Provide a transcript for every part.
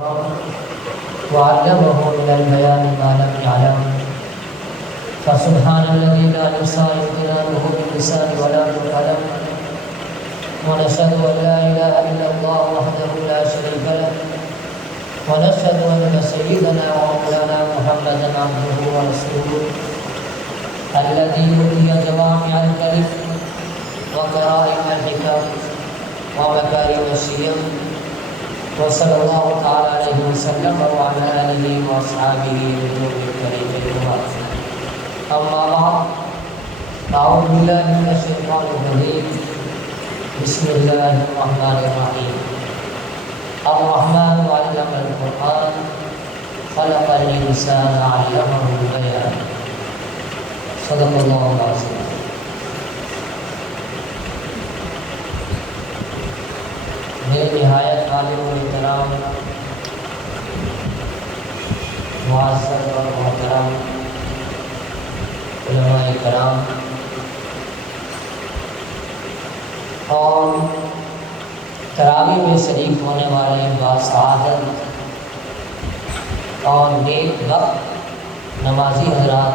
وعلمه من البيان ما لم يعلم فسبحان الذي لا يحصى امتنانه باللسان ولا بالقلم ونشهد أن لا إله إلا الله وحده لا شريك له ونشهد أن سيدنا ومولانا محمدا عبده ورسوله الذي يؤتي جوامع الكلم وكرائم الحكم ومكارم الشيم وصلى الله تعالى عليه وسلم وعلى آله وأصحابه بالنور الكريم الكرام. أما بعد أعوذ بالله من الشيطان الرجيم بسم الله الرحمن الرحيم. الرحمن علم القرآن خلق الإنسان علمه البيان. صدق الله العظيم. میرے نہایت عالم و احترام معزز اور محترم علماء کرام اور تراویح میں شریک ہونے والے باسعادت اور نیک وقت نمازی حضرات،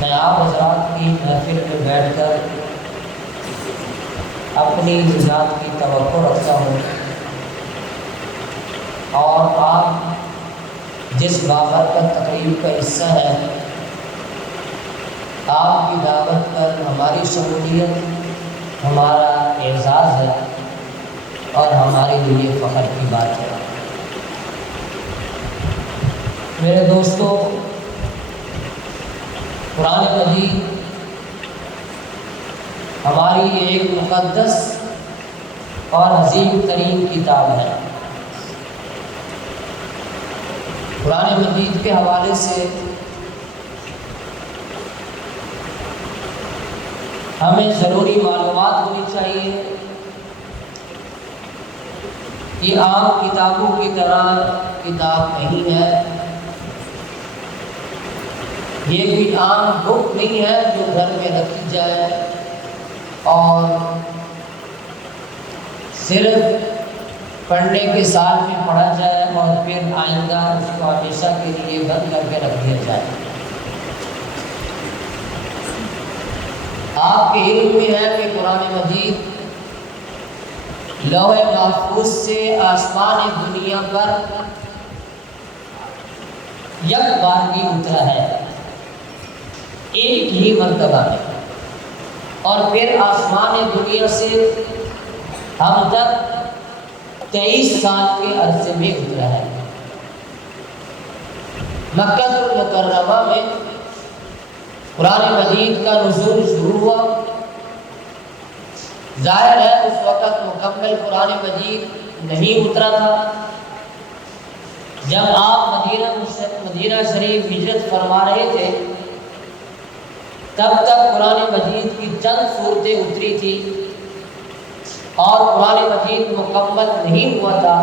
میں آپ حضرات کی محفل میں بیٹھ کر اپنی نجات کی توقع رکھتا ہوں، اور آپ جس بابرکت تقریب کا حصہ ہے، آپ کی دعوت پر ہماری شمولیت ہمارا اعزاز ہے اور ہمارے لیے فخر کی بات ہے۔ میرے دوستو، قرآن مجید ہماری ایک مقدس اور عظیم ترین کتاب ہے۔ قرآن مجید کے حوالے سے ہمیں ضروری معلومات ہونی چاہیے۔ یہ عام کتابوں کی طرح کتاب نہیں ہے، یہ کوئی عام بک نہیں ہے جو گھر میں رکھی جائے اور صرف پڑھنے کے سال میں پڑھا جائے اور پھر آئندہ اس کو ہمیشہ کے لیے بند کر کے رکھ دیا جائے۔ آپ کے علم میں ہے کہ قرآن مجید لوح محفوظ سے آسمان دنیا پر یک بارگی اترا ہے، ایک ہی مرتبہ میں، اور پھر آسمان دنیا سے ہم تک 23 سال کے عرصے میں اترا ہے۔ مکہ المکرمہ میں قرآن مجید کا نزول شروع ہوا۔ ظاہر ہے اس وقت مکمل قرآن مجید نہیں اترا تھا۔ جب آپ مدینہ شریف ہجرت فرما رہے تھے تب تک قرآن مجید کی چند صورتیں اتری تھی اور قرآن مجید مکمل نہیں ہوا تھا،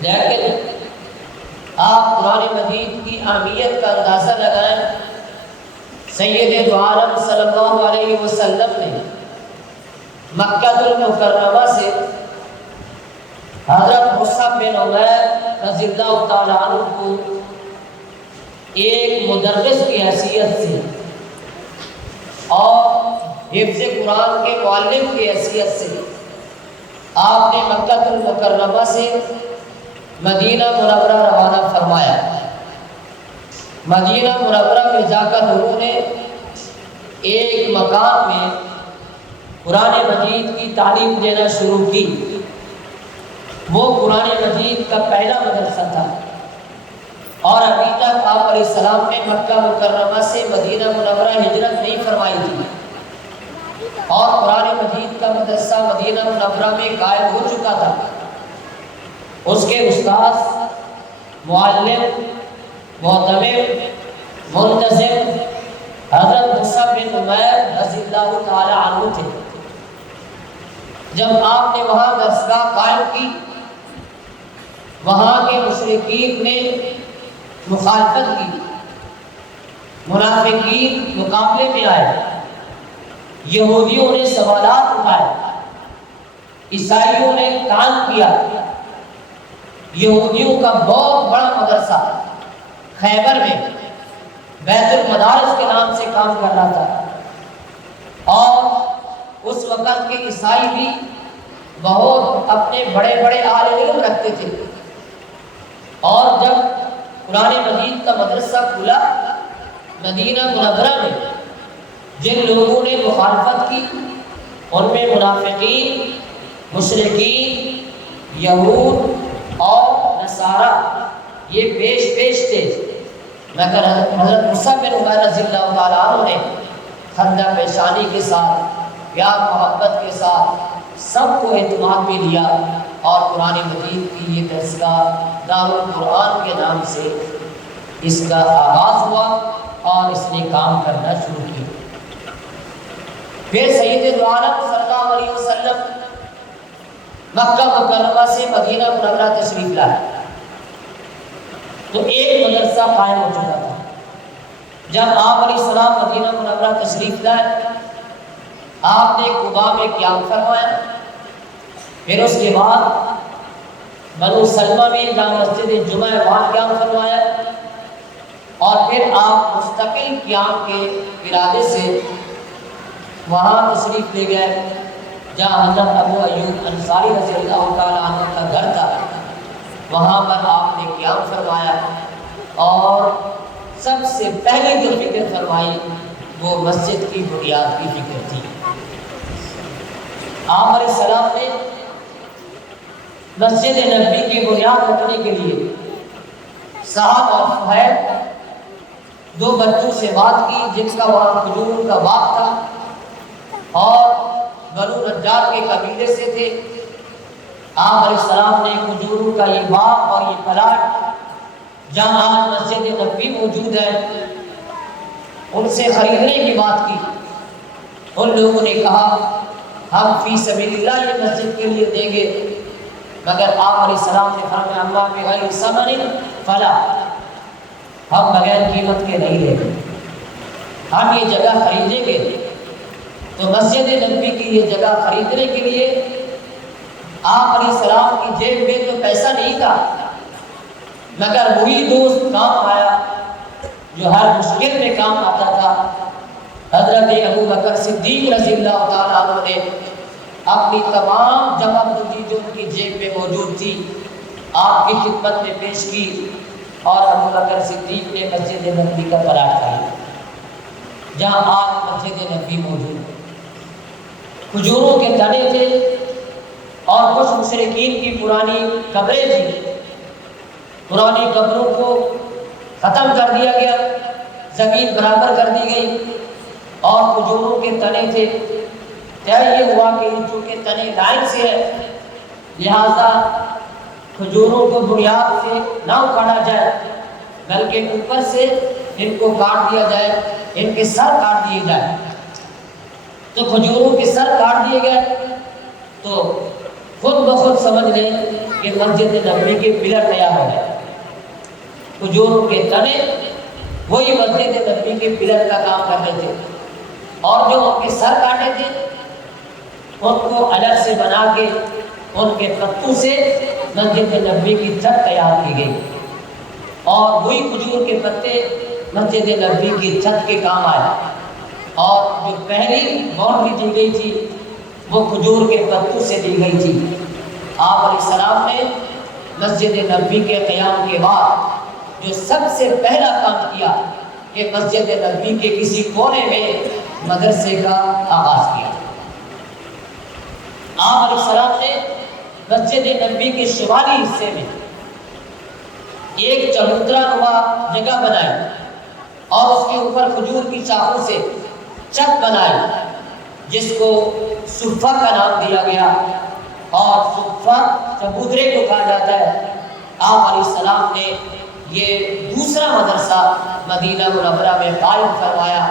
لیکن آپ قرآن مجید کی اہمیت کا اندازہ لگائیں۔ سید دو عالم صلی اللہ علیہ وسلم نے مکہ المکرمہ سے حضرت مصعب بن عمیر رضی اللہ تعالیٰ عنہ کو ایک مدرس کی حیثیت سے اور حفظ قرآن کے معلم کی حیثیت سے آپ نے مکہ المکرمہ سے مدینہ منورہ روانہ فرمایا۔ مدینہ منورہ میں جا کر انہوں نے ایک مقام میں قرآن مجید کی تعلیم دینا شروع کی۔ وہ قرآن مجید کا پہلا مدرسہ تھا، اور ابھی تک آپ علیہ السلام نے مکہ مکرمہ سے مدینہ منورہ ہجرت نہیں فرمائی تھی، اور قرآن مجید کا مدرسہ مدینہ منورہ میں قائم ہو چکا تھا۔ اس کے استاد، معلم، معتمر، منتظم حضرت مصعب بن عمیر رضی اللہ تعالی عنہ تھے۔ جب آپ نے وہاں درسگاہ قائم کی، وہاں کے مشرکین نے مخالفت کی، منافقین مقابلے میں آئے، یہودیوں نے سوالات اٹھائے، عیسائیوں نے کام کیا، یہودیوں کا بہت بڑا مدرسہ خیبر میں بیت المدارس کے نام سے کام کر رہا تھا، اور اس وقت کے عیسائی بھی بہت اپنے بڑے بڑے عالم علم رکھتے تھے، اور جب قرآن مجید کا مدرسہ کھلا مدینہ منورہ میں، جن لوگوں نے مخالفت کی ان میں منافقین، مشرکین، یہود اور نصارہ یہ پیش تھے، مگر حضرت مصعب بن عمیر رضی اللہ تعالیٰ عنہ نے خندہ پیشانی کے ساتھ، پیار محبت کے ساتھ سب کو اعتماد میں لیا، اور قرآن مجید کی یہ درسگاہ دارالقرآن کے نام سے اس کا آغاز ہوا اور اس نے کام کرنا شروع کیا۔ پھر سید عالم صلی اللہ علیہ وسلم مکہ مکرمہ سے مدینہ منورہ تشریف لائے تو ایک مدرسہ قائم ہو چکا تھا۔ جب آپ علیہ السلام مدینہ منورہ تشریف لائے، آپ نے قباء میں قیام فرمایا، پھر اس کے بعد بنو سلمہ میں جہاں مسجد جمعہ وہاں قیام فرمایا، اور پھر آپ مستقل قیام کے ارادے سے وہاں تشریف لے گئے جہاں حضرت ابو ایوب انصاری رضی اللہ تعالیٰ عنہ کا گھر تھا، وہاں پر آپ نے قیام فرمایا، اور سب سے پہلے جو فکر فرمائی وہ مسجد کی بنیاد کی فکر تھی۔ آپ علیہ السلام نے مسجد نبوی کی بنیاد رکھنے کے لیے سعد اور سہیل دو بچوں سے بات کی جن کا وہاں کھجور کا باغ تھا اور بنو نجار کے قبیلے سے تھے۔ آپ علیہ السلام نے کھجوروں کا یہ باغ اور یہ پلاٹ جہاں آج مسجد نبوی موجود ہے ان سے خریدنے کی بات کی۔ ان لوگوں نے کہا ہم فی سبیل اللہ یہ مسجد کے لیے دیں گے، مگر آپ علیہ السلام نے فرمایا اما بغیر ثمن فلا، ہم بغیر قیمت کے نہیں لیں گے، ہم یہ جگہ خریدیں گے۔ تو مسجد نبوی کی یہ جگہ خریدنے کے لیے آپ علیہ السلام کی جیب میں تو پیسہ نہیں تھا، مگر وہی دوست کام آیا جو ہر مشکل میں کام آتا تھا۔ حضرت ابو بکر صدیق رضی اللہ تعالیٰ عنہ نے اپنی تمام جمع پونجی جو ان کی جیب میں موجود تھی آپ کی خدمت میں پیش کی، اور ابو بکر صدیق نے مسجد نبوی کا پلاٹ خریدا جہاں آج مسجد نبوی موجود ہے۔ کھجوروں کے تنے تھے اور کچھ مشرکین کی پرانی قبریں تھیں، پرانی قبروں کو ختم کر دیا گیا، زمین برابر کر دی گئی، اور کھجوروں کے تنے تھے۔ طے یہ ہوا کہ چونکہ تنے لائن سے ہے لہذا کھجوروں کو بنیاد سے نہ اکھاڑا جائے بلکہ اوپر سے ان کو کاٹ دیا جائے، ان کے سر کاٹ دیے جائے۔ تو کھجوروں کے سر کاٹ دیے گئے تو خود بخود سمجھ لیں کہ مسجد نبوی کے پلر تیار ہو گئے۔ کھجوروں کے تنے وہی مسجد نبوی کے پلر کا کام کر رہے تھے، اور جو ان کے سر کاٹے تھے ان کو الگ سے بنا کے ان کے پتوں سے مسجد نبوی کی چھت تیار کی گئی، اور وہی کھجور کے پتے مسجد نبوی کی چھت کے کام آئے، اور جو پہلی باؤنڈری دی گئی تھی وہ کھجور کے پتوں سے دی گئی تھی۔ آپ علیہ السلام نے مسجد نبوی کے قیام کے بعد جو سب سے پہلا کام کیا کہ مسجد نبوی کے کسی کونے میں مدرسے کا آغاز کیا۔ آپ علیہ السلام نے مسجد نبوی کے شمالی حصے میں ایک چبوترا نما جگہ بنائی، اور اس کے اوپر کھجور کی شاخوں سے چھت بنائی جس کو صفہ کا نام دیا گیا، اور صفہ چبوترے کو کہا جاتا ہے۔ آپ علیہ السلام نے یہ دوسرا مدرسہ مدینہ منورہ میں قائم فرمایا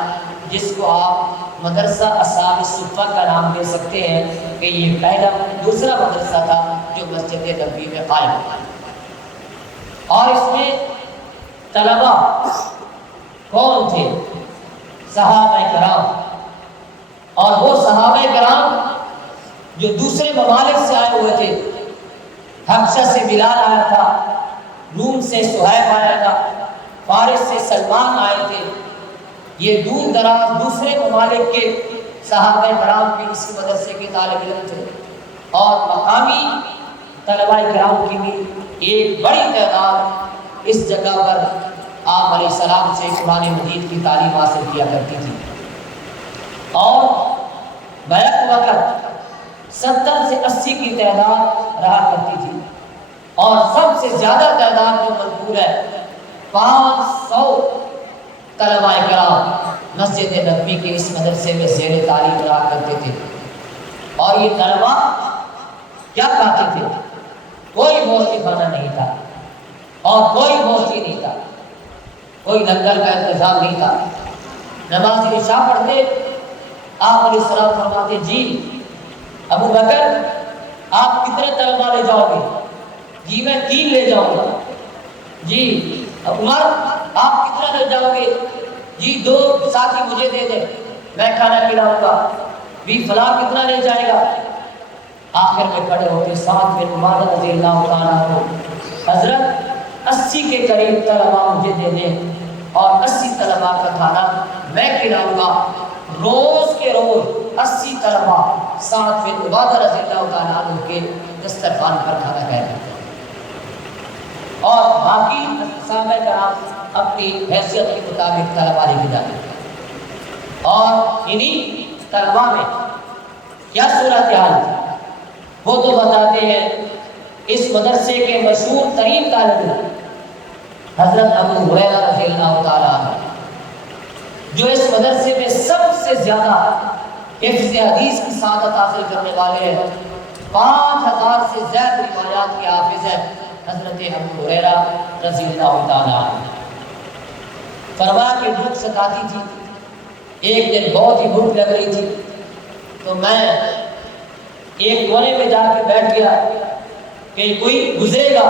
جس کو آپ مدرسہ اصحاب صفہ کا نام دے سکتے ہیں کہ یہ پہلا دوسرا مدرسہ تھا جو مسجد نبوی میں قائم ہوا، اور اس میں طلبہ کون تھے؟ صحابہ کرام، اور وہ صحابہ کرام جو دوسرے ممالک سے آئے ہوئے تھے، حبشہ سے بلال آیا تھا، روم سے صہیب آیا تھا، فارس سے سلمان آئے تھے، یہ دور دراز دوسرے ممالک کے صحابہ کرام بھی اسی مدرسے کے طالب علم تھے، اور مقامی طلباء کرام کی بھی ایک بڑی تعداد اس جگہ پر آپ علیہ السلام سے قرآن مجید کی تعلیم حاصل کیا کرتی تھی۔ اور بیک وقت 70 سے 80 کی تعداد رہا کرتی تھی، اور سب سے زیادہ تعداد جو مذکور ہے 500 طلباء کرام مسجد نبوی کے اس مدرسے میں زیر تعلیم رہا کرتے تھے۔ اور یہ طلباء کیا کہتے تھے؟ کوئی بوسی خانہ نہیں تھا، اور کوئی بوسی نہیں تھا، کوئی لنگر کا انتظام نہیں تھا۔ نماز عشاء پڑھتے، آپ علیہ السلام فرماتے جی ابو بکر آپ کتنے طلباء لے جاؤ گے؟ جی میں 3 لے جاؤں گا۔ جی عمر آپ کتنا لے جاؤ گے؟ جی 2 ساتھی مجھے دے دیں، میں کھانا کھلاؤں گا۔ بھی فلاں کتنا لے جائے گا؟ آخر میں کھڑے ہوتے ساتھ بن عبادہ رضی اللہ تعالیٰ عنہ، حضرت 80 کے قریب طلباء مجھے دے دیں، اور 80 طلباء کا کھانا میں کھلاؤں گا۔ روز کے روز 80 طلباء ساتھ بن عبادہ رضی اللہ تعالیٰ عنہ کے دسترخوان پر کھانا کھاتے تھے، اور باقی صحابہ کرام اپنی حیثیت کے مطابق طلباء لے کے جاتے تھے۔ اور انہی طلباء میں کیا صورتحال تھی وہ تو بتاتے ہیں اس مدرسے کے مشہور ترین طالب علم حضرت ابو ہریرہ رضی اللہ تعالیٰ عنہ، جو اس مدرسے میں سب سے زیادہ حفظ حدیث کی سعادت حاصل کرنے والے ہیں، 5000 سے زیادہ روایات کے حافظ ہیں حضرت ابو ہریرہ رضی اللہ تعالیٰ عنہ۔ فرمایا کہ بھوک ستاتی تھی، ایک دن بہت ہی بھوک لگ رہی تھی، تو میں ایک کونے میں جا کے بیٹھ گیا کہ کوئی گزرے گا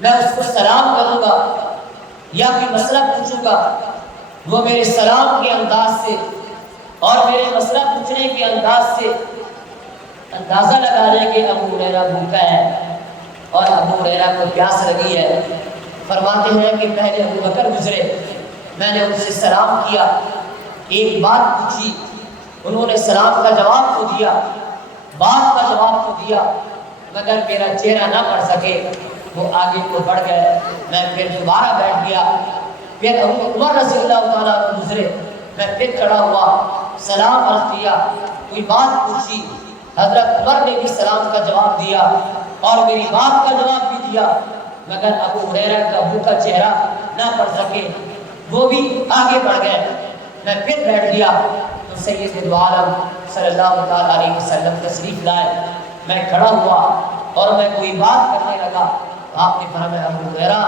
میں اس کو سلام کروں گا یا کوئی مسئلہ پوچھوں گا، وہ میرے سلام کے انداز سے اور میرے مسئلہ پوچھنے کے انداز سے اندازہ لگا لے کہ ابو ہریرہ بھوکا ہے اور ابو ہریرہ کو پیاس لگی ہے۔ فرماتے ہیں کہ پہلے ابو بکر گزرے، میں نے ان سے سلام کیا، ایک بات پوچھی، انہوں نے سلام کا جواب تو دیا، بات کا جواب تو دیا، مگر میرا چہرہ نہ پڑھ سکے، وہ آگے کو بڑھ گئے۔ میں پھر دوبارہ بیٹھ گیا، پھر عمر رضی اللہ تعالیٰ عنہ گزرے، میں پھر کھڑا ہوا، سلام عرض کیا، کوئی بات پوچھی، حضرت عمر نے بھی سلام کا جواب دیا اور میری بات کا جواب بھی دیا، مگر ابو ہریرہ کا بھوکا چہرہ نہ پڑھ سکے، وہ بھی آگے بڑھ گئے۔ میں پھر بیٹھ گیا تو سید دو عالم صلی اللہ تعالیٰ علیہ وسلم تشریف لائے، میں کھڑا ہوا اور میں کوئی بات کرنے لگا، آپ نے فرمایا ابو ہریرہ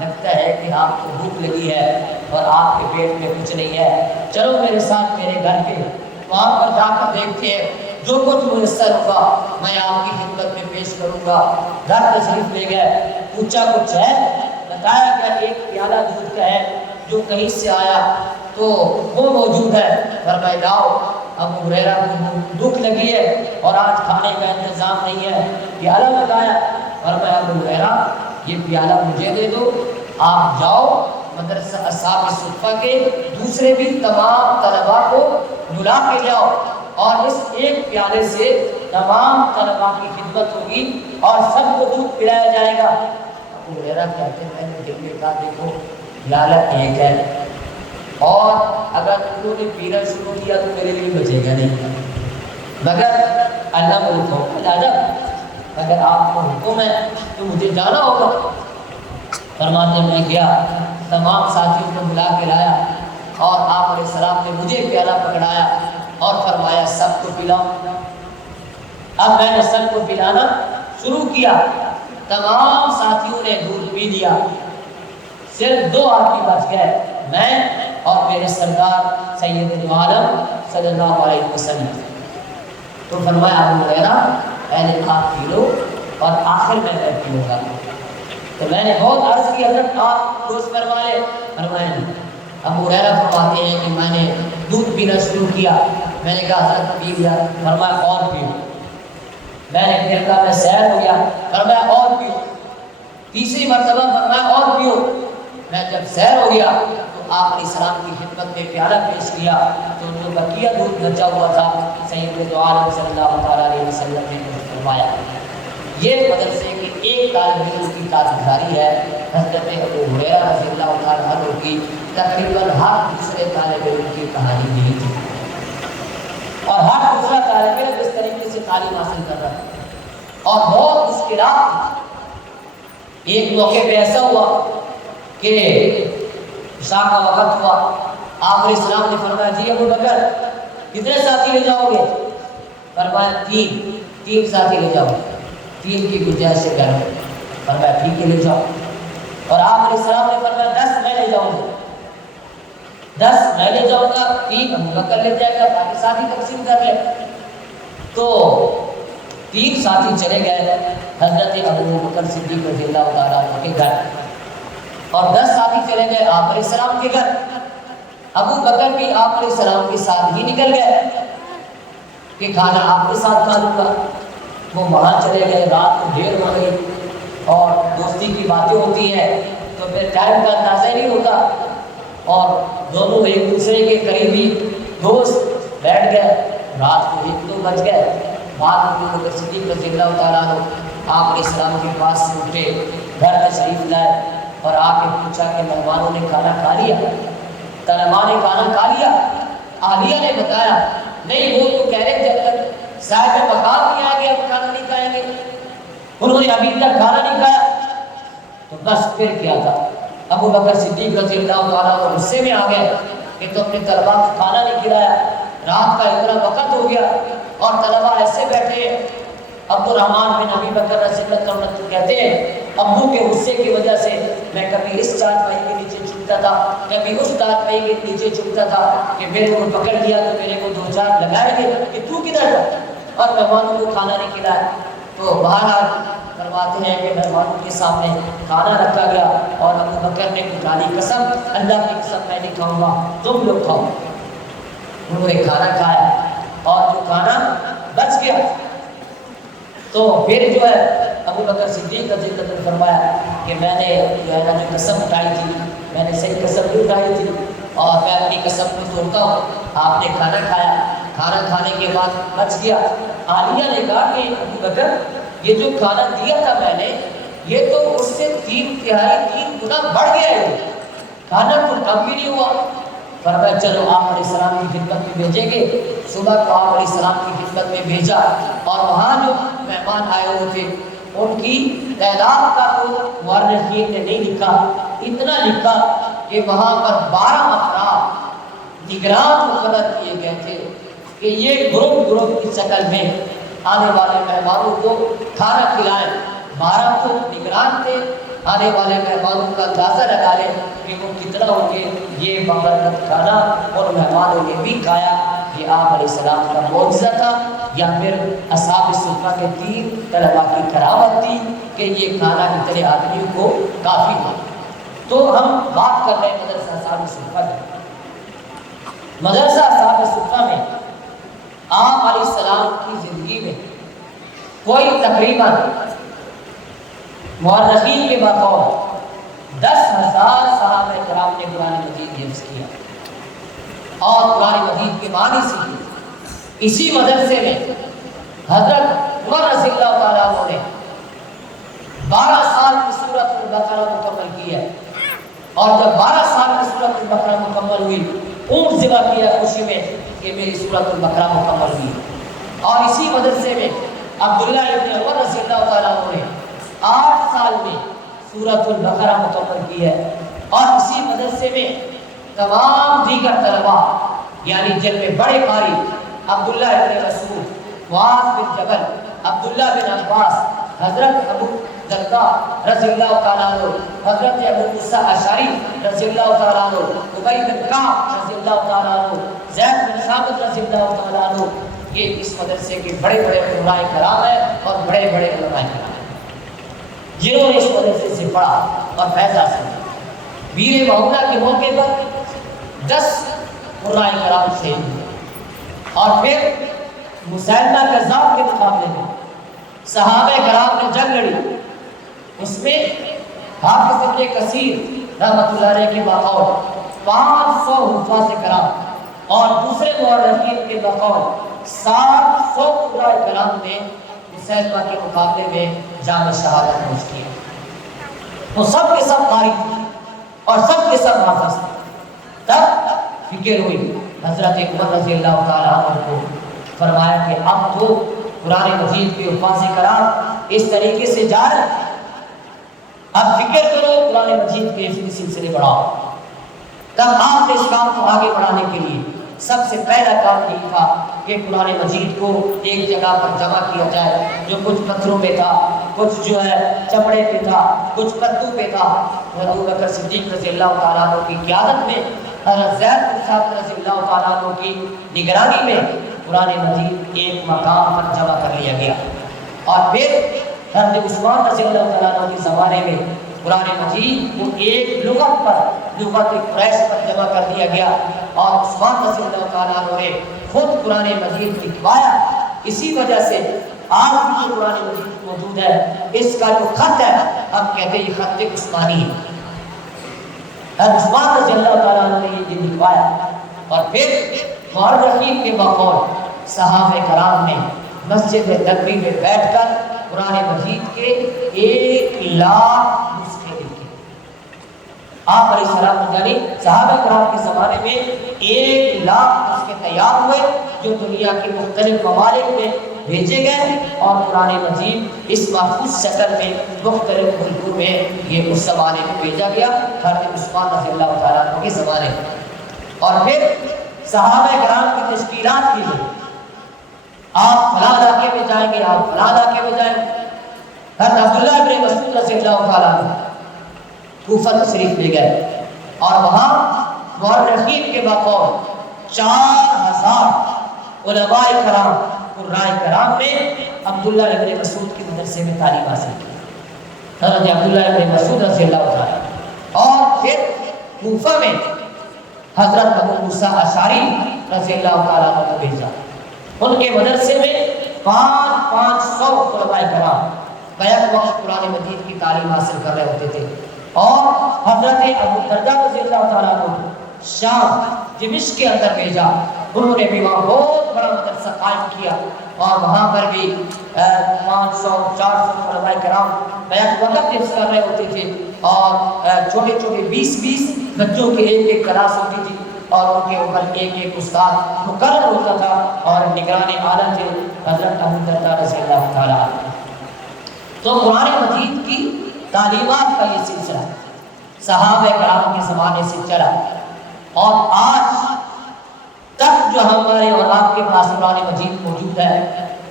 لگتا ہے کہ آپ کو بھوک لگی ہے اور آپ کے پیٹ میں کچھ نہیں ہے، چلو میرے ساتھ میرے گھر پہ، وہاں پر جا کر دیکھتے ہیں، جو کچھ میسر ہوگا میں آپ کی خدمت میں پیش کروں گا۔ گھر تشریف لے گئے، پوچھا کچھ ہے؟ بتایا کہ ایک پیالہ دودھ کا ہے جو کہیں سے آیا تو وہ موجود ہے۔ فرمایا لاؤ، ابو ہریرہ کو بھوک لگی ہے اور آج کھانے کا انتظام نہیں ہے، پیالہ لگایا۔ فرمایا ابو ہریرہ یہ پیالہ مجھے دے دو، آپ جاؤ مدرسہ اصحاب صفہ کے دوسرے بھی تمام طلباء کو بلا کے جاؤ، اور اس ایک پیالے سے تمام طلباء کی خدمت ہوگی اور سب کو دودھ پلایا جائے گا۔ ابو ہریرہ کہتے ہیں میں نے دل میں کہا دیکھو پیالہ ایک ہے، اور اگر انہوں نے پینا شروع کیا تو میرے لیے بچے گا نہیں، مگر اللہ کو العجب، اگر آپ کو حکم ہے تو مجھے جانا ہوگا۔ فرماتے میں گیا، تمام ساتھیوں کو بلا کے لایا، اور آپ علیہ السلام نے مجھے پیالہ پکڑایا اور فرمایا سب کو پلاؤ۔ اب میں نے سب کو پلانا شروع کیا، تمام ساتھیوں نے دودھ پی لیا، صرف 2 آدمی بچ گئے، میں اور میرے سردار سید عالم صلی اللہ علیہ وسلم۔ تو فرمایا ابو ہریرہ پہلے آپ پی لو اور آخر میں پیوں گا۔ تو میں نے بہت عرض کی حضرت آپ گوشت فرما لے، فرمایا نہیں۔ ابو ہریرہ فرماتے ہیں کہ میں نے دودھ پینا شروع کیا، میں نے کہا حضرت پی لیا، فرمایا اور پیو، میں نے پھر کہا میں سیر ہو گیا، فرمایا اور پیو، تیسری مرتبہ فرمایا اور پیو۔ میں جب سیر ہو گیا تو آپ علیہ السلام کی خدمت میں پیالہ پیش کیا تو جو بقیہ دودھ بچا ہوا تھا سید عالم صلی اللہ تعالیٰ علیہ وسلم نے فرمایا۔ یہ مدرسے کے ایک طالب علم کی تاجداری ہے حضرت ابو ہریرہ رضی اللہ تعالیٰ عنہ کی تقریباً ہر دوسرے طالب علم کی کہانی نہیں تھی، اور ہر دوسرا طالب علم اس طریقے سے تعلیم حاصل کر رہا تھا اور بہت مشکلات تھی۔ ایک موقع پہ ایسا ہوا کہ عشاء کا وقت ہوا، آپ علیہ السلام نے فرمایا جی ابو بکر کتنے ساتھی لے جاؤ گے؟ فرمایا تین ساتھی لے جاؤ، 3 کی گنجائش سے کہہ رہا ہوں۔ فرمایا ٹھیک ہے لے جاؤ، اور آپ علیہ السلام نے فرمایا 10 میں لے جاؤں گا، 10 میں لے جاؤں گا، 3 ابو بکر لے جائے گا، باقی ساتھی تقسیم کر لے۔ تو 3 ساتھی چلے گئے حضرت ابو بکر صدیق رضی اللہ تعالیٰ عنہ کے گھر، اور 10 ساتھی چلے گئے آپ علیہ السلام کے گھر۔ ابو بکر بھی آپ علیہ السلام کے ساتھ ہی نکل گئے کہ کھانا آپ کے ساتھ کھا لوں گا۔ وہ وہاں چلے گئے، رات کو دیر ہو گئی اور دوستی کی باتیں ہوتی ہیں تو پھر ٹائم کا اندازہ نہیں ہوتا، اور دونوں ایک دوسرے کے قریبی دوست بیٹھ گئے، رات کو 1-2 بج گئے۔ بعد میں ابو بکر صدیق رضی اللہ تعالیٰ عنہ آپ علیہ السلام کے پاس سے اٹھے، گھر تشریف لائے اور آ کے پوچھا کہ مہمانوں نے کھانا کھا لیا؟ طلباء نے کھانا کھا لیا؟ عالیہ نے بتایا نہیں، وہ تو کہہ رہے تھے جب تک صاحب مقام نہیں آئیں گے اب کھانا نہیں کھائیں گے، انہوں نے ابھی تک کھانا نہیں کھایا۔ تو بس پھر کیا تھا، ابو بکر صدیق رضی اللہ تعالیٰ عنہ غصے میں آ گئے کہ تو اپنے طلباء کو کھانا نہیں کھلایا، رات کا اتنا وقت ہو گیا اور طلباء ایسے بیٹھے۔ عبد الرحمن بن ابی بکر رضی اللہ عنہ کہتے ہیں ابو کے غصے کی وجہ سے میں کبھی اس چارپائی کے نیچے چھپتا تھا، کبھی اس چارپائی کے نیچے چھپتا تھا کہ میرے کو پکڑ لیا تو میرے کو 2-4 لگائے گے کہ تو کدھر تھا، اور مہمانوں کو کھانا نہیں کھلایا۔ تو بہرحال فرماتے ہیں کہ مہمانوں کے سامنے کھانا رکھا گیا اور ابو بکر نے نکالی قسم، اللہ کی قسم میں نہیں کھاؤں گا، تم لوگ کھاؤ۔ انہوں نے کھانا کھایا اور جو کھانا بچ گیا تو پھر جو ہے ابو بکر صدیق رضی اللہ عنہ فرمایا کہ میں نے جو ہے نا جو قسم اٹھائی تھی میں نے صحیح قسم نہیں اٹھائی تھی اور میں اپنی قسم کو توڑتا ہوں۔ آپ نے کھانا کھایا، کھانا کھانے کے بعد بچ گیا۔ عالیہ نے کہا کہ ابو بکر یہ جو کھانا دیا تھا میں نے یہ تو اس سے 3 گنا بڑھ گیا ہے، کھانا تو کم بھی نہیں ہوا۔ فرمایا چلو آپ علیہ السلام کی خدمت میں بھیجیں گے۔ صبح کو آپ علیہ السلام کی خدمت میں بھیجا اور وہاں جو مہمان آئے ہوئے تھے ان کی تعداد کا تو مورخین نے نہیں لکھا، اتنا لکھا کہ وہاں پر 12 افراد نگران مقرر کیے گئے تھے کہ یہ گروپ کی شکل میں آنے والے مہمانوں کو کھانا کھلائیں۔ 12 تو نگران تھے، آنے والے مہمانوں کا اندازہ لگا لیں کہ وہ کتنا ہوں گے۔ یہ بابرکت کھانا اور مہمانوں نے بھی کھایا۔ یہ آپ علیہ السلام کا معجزہ تھا یا پھر اصحاب صفہ کے 3 طلباء کی کرامت تھی کہ یہ کھانا اتنے آدمیوں کو کافی تھا۔ تو ہم بات کر رہے ہیں مدرسہ اصحاب صفہ کی۔ مدرسہ اصحاب صفہ میں آپ علیہ السلام کی زندگی میں کوئی تقریباً مورخین کے بقول 10,000 صحابہ کرام نے قرآن مجید حفظ کیا اور قرآن مجید کے معنی سیکھے۔ اسی مدرسے میں حضرت عمر رضی اللہ تعالیٰ عنہ نے 12 سال کی سورۃ البقرہ مکمل کی ہے، اور جب 12 سال کی سورۃ البقرہ مکمل ہوئی اونٹ ذبح کیا خوشی میں کہ میری سورۃ البقرہ مکمل ہوئی۔ اور اسی مدرسے میں عبداللہ ابن عمر رضی اللہ تعالیٰ عنہ نے 8 سال میں سورۃ البقرہ مکمل کی ہے۔ اور اسی مدرسے میں تمام دیگر طلباء یعنی جن میں بڑے قاری عبداللہ ابن مسعود، معاذ بن جبل، عبداللہ بن عباس، حضرت ابو درداء رضی اللہ تعالیٰ عنہ، حضرت ابو موسیٰ اشعری رضی اللہ تعالیٰ عنہ، ابی بن کعب رضی اللہ تعالیٰ عنہ، زید بن ثابت رضی اللہ تعالیٰ عنہ، یہ اس مدرسے کے بڑے بڑے علماء کرام ہیں اور بڑے بڑے علماء کرام ہیں جنہوں نے اس مدرسے سے پڑھا اور فیض حاصل کیا۔ ویر محملہ کے موقع پر 10 علماء کرام شہید ہوئے، اور پھر مسیلمہ کذاب کے مقابلے میں صحابہ کرام نے جنگ لڑی، اس میں حافظ ابن کثیر رحمۃ اللہ علیہ کے بقول 500 حفاظ کرام اور دوسرے مورخین کے بقول 700 علماء کرام نے مسیلمہ کے مقابلے میں جام شہادت نوش کیا۔ وہ سب کے سب قاری تھے اور سب کے سب حافظ تھے۔ تب فکر ہوئی، حضرت عمر رضی اللہ تعالیٰ عنہ کو فرمایا کہ اب تو قرآن مجید کے حفاظ کرام اس طریقے سے جا رہے ہیں، اب فکر کرو قرآن مجید کے سلسلے بڑھاؤ۔ تب آپ نے اس کام کو آگے بڑھانے کے لیے سب سے پہلا کام یہ تھا کہ قرآن مجید کو ایک جگہ پر جمع کیا جائے، جو کچھ پتھروں پہ تھا، کچھ جو ہے چمڑے پہ تھا، کچھ پتوں پہ تھا۔ ابو بکر صدیق رضی اللہ تعالیٰ عنہ کی قیادت میں، حضرت زید بن ثابت رضی اللہ تعالیٰ عنہ کی نگرانی میں قرآن مجید ایک مقام پر جمع کر لیا گیا، اور پھر حضرت عثمان رضی اللہ تعالیٰ عنہ کے زمانے میں قرآن مجید کو ایک لغت پر، لغت قریش پر جمع کر دیا گیا، اور عثمان رضی اللہ تعالیٰ عنہ نے خود قرآن مجید لکھوایا۔ اسی وجہ سے آج بھی جو قرآن مجید موجود ہے، اس کا جو خط ہے، ہم کہتے ہیں یہ خط عثمانی ہے۔ حضرت عثمان رضی اللہ تعالیٰ عنہ نے یہ لکھوایا، اور پھر مورخین کے بقول صحابہ کرام نے مسجد نبوی میں بیٹھ کر قرآن مجید کے 1,00,000 نسخے لکھے۔ آپ علیہ السلام یعنی صحابہ کرام کے زمانے میں 1,00,000 نسخے تیار ہوئے، جو دنیا کے مختلف ممالک میں بھیجے گئے، اور قرآن مجید اس محفوظ شکل میں مختلف ملکوں میں یہ اس زمانے میں بھیجا گیا، حضرت عثمان رضی اللہ تعالیٰ عنہ کے زمانے میں۔ اور پھر صحابہ کرام کی تشکیلات کی گئی، آپ فلاں علاقے میں جائیں گے، آپ فلاں علاقے میں جائیں گے۔ حضرت عبداللہ ابن مسعود رضی اللہ تعالیٰ عنہ کوفہ تشریف لے گئے، اور وہاں مورخین کے بقول 4,000 علماء کرام، قرائے کرام نے عبداللہ ابن مسعود کے مدرسے میں تعلیم حاصل کی، حضرت عبداللہ ابن مسعود رضی اللہ تعالیٰ عنہ۔ اور پھر کوفہ میں حضرت ابو موسیٰ اشعری رضی اللہ تعالیٰ عنہ کو بھیجا، ان کے مدرسے میں 500 علماء کرام بیک وقت قرآن مجید کی تعلیم حاصل کر رہے ہوتے تھے۔ اور حضرت ابو دردہ رضی اللہ تعالیٰ عنہ شام دمشق کے اندر بھیجا، انہوں نے بھی وہاں بہت بڑا مدرسہ قائم کیا، اور وہاں پر بھی 500-400 علماء کرام بیک وقت حفظ کر رہے ہوتے تھے، اور چھوٹے چھوٹے 20 بچوں کے ایک کلاس ہوتی تھی، اور ان کے اوپر ایک استاد مقرر ہوتا تھا، اور نگران اعلیٰ تھے حضرت ابو دردہ رضی اللہ تعالیٰ عنہ۔ تو قرآن مجید کی تعلیمات کا یہ سلسلہ صحابہ کرام کے زمانے سے چلا، اور آج تک جو ہمارے اور آپ کے پاس قرآن مجید موجود ہے،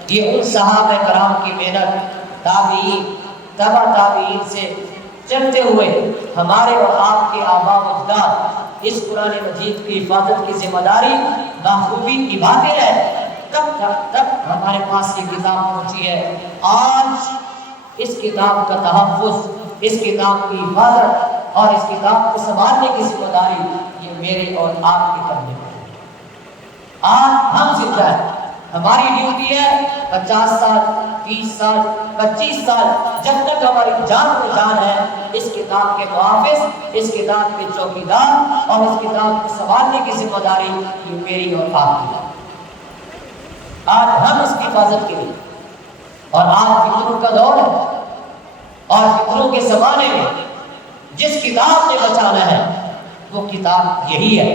یہ ان صحابہ کرام کی محنت، تابعین، تبع تابعین سے چلتے ہوئے ہمارے اور آپ کے آباء و اجداد اس قرآن مجید کی حفاظت کی ذمہ داری بخوبی نبھاتے رہے، تب ہمارے پاس یہ کتاب پہنچی ہے۔ آج اس کتاب کا تحفظ، اس کتاب کی حفاظت اور اس کتاب کو سنبھالنے کی ذمہ داری یہ میرے اور آپ کے کندھے پر ہے۔ آج ہم زندہ ہیں، ہماری ڈیوٹی ہے 50 سال، 30 سال، 25 سال، جب تک ہماری جان میں جان ہے، اس کتاب کے محافظ، اس کتاب کے چوکیدار، اور اس کتاب کو سنبھالنے کی ذمہ داری یہ میری اور آپ کی ہے۔ آج ہم اس کی حفاظت کے لیے، اور آج فکروں کا دور ہے، اور فکروں کے زمانے میں جس کتاب نے بچانا ہے وہ کتاب یہی ہے،